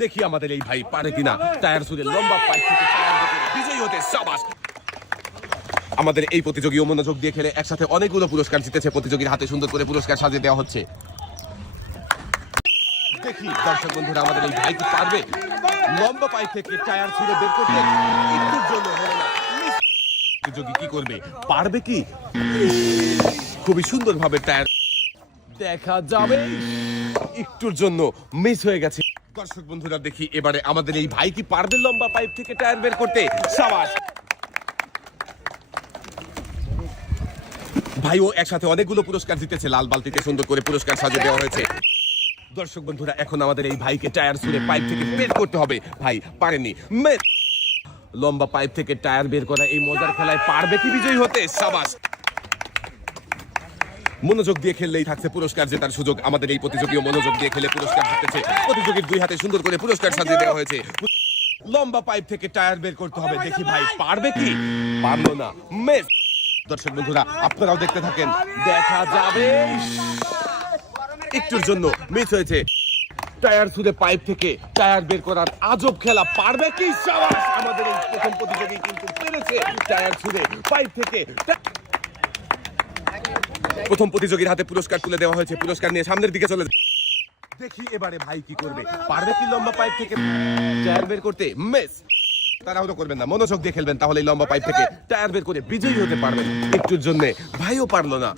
দেখি আমাদের এই ভাই পারে কিনা টায়ার ছুঁড়ে লম্বা পাইপ থেকে টায়ার বের করে বিজয়ী হতে। শাবাশ। আমাদের এই প্রতিযোগী মনোযোগ দিয়ে খেলে একসাথে অনেকগুলো পুরস্কার জিতেছে। প্রতিযোগীর হাতে সুন্দর করে পুরস্কার সাজিয়ে দেওয়া হচ্ছে। দেখি দর্শক বন্ধুরা আমাদের এই ভাই কি পারবে লম্বা পাইপ থেকে টায়ার ছুঁড়ে বের করতে। একটুর জন্য হলো না। প্রতিযোগী কি করবে, পারবে কি? খুবই সুন্দর ভাবে টায়ার দেখা যাবে, একটুর জন্য মিস হয়ে গেছে। দর্শক বন্ধুরা দেখি এবারে আমাদের এই ভাই কি পারবে লম্বা পাইপ থেকে টায়ার বের করতে। শাবাশ। ভাইও একসাথে অনেকগুলো পুরস্কার জিতেছে। লাল বালতিতে সুন্দর করে পুরস্কার সাজিয়ে দেওয়া হয়েছে। দর্শক বন্ধুরা এখন আমাদের এই ভাইকে টায়ার ছুঁড়ে পাইপ থেকে বের করতে হবে। ভাই পারেনি। লম্বা পাইপ থেকে টায়ার বের করা এই মজার খেলায় পারবে কি বিজয়ী হতে? শাবাশ। মনোযোগ দিয়ে খেললেই থাকছে পুরস্কার জেতার সুযোগ। আমাদের এই প্রতিযোগীও মনোযোগ দিয়ে খেলে পুরস্কার জিতেছে। প্রতিযোগীর দুই হাতে সুন্দর করে পুরস্কার সাজিয়ে দেওয়া হয়েছে। লম্বা পাইপ থেকে টায়ার বের করতে হবে। দেখি ভাই পারবে কি? পারলো না। মিস। দর্শক বন্ধুরা আপনারাও দেখতে থাকেন, দেখা যাবে। একটুর জন্য মিস হয়েছে। টায়ার ছুঁড়ে পাইপ থেকে টায়ার বের করার আজব খেলা পারবে কি? শাবাশ। আমাদের এই প্রথম প্রতিযোগী কিন্তু পেরেছে টায়ার ছুঁড়ে পাইপ থেকে। প্রথম প্রতিযোগীর হাতে পুরস্কার তুলে দেওয়া হয়েছে। পুরস্কার নিয়ে সামনের দিকে চলে দেখি এবারে ভাই কি করবে, পারবে কি লম্বা পাইপ থেকে টায়ার বের করতে? মিস। তাড়াহুড়ো করবেন না, মনোযোগ দিয়ে খেলবেন, তাহলে লম্বা পাইপ থেকে টায়ার বের করে বিজয়ী হতে পারবেন। একটুর জন্য ভাইও পারলো না।